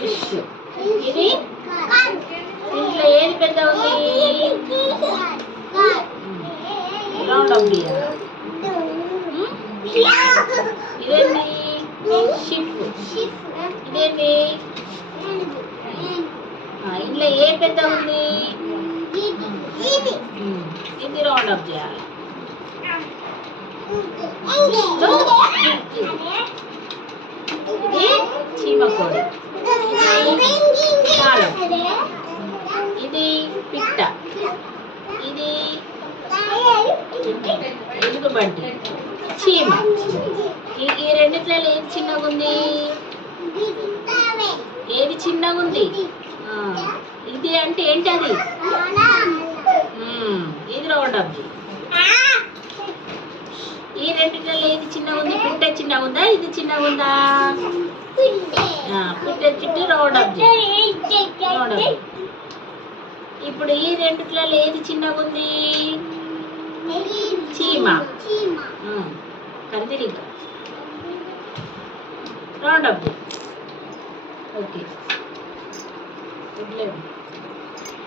Fish. ఇది ఇంట్లో ఏది పెద్ద ఉంది? రౌండ్ అప్ డియా. ఇదేంటి? షిప్. ఇదేంటి? ఇంట్లో ఏ పెద్ద ఉంది? ఇది రౌండ్ అప్ చేయాలి. ఇది చీమకోడి. ఇది పిట్ట. ఇది ఎలుగుబంటి. చీమ. ఈ రెండిట్లలో ఏది చిన్నగా ఉంది? ఏది చిన్నగా ఉంది? ఇది అంటే ఏంటి అది? ఇది రౌండ్ అప్. ఈ రెండిట్లలో ఏది చిన్నగా ఉంది? పిట్ట చిన్నగా ఉందా? ఇది చిన్నగా ఉందా? పిట్ట చుట్టూ రౌండ్ అప్. ఇప్పుడు ఈ రెండిట్లలో ఏది చిన్నగా ఉంది? చీమ. కందిరిక. Round up. ఓకే.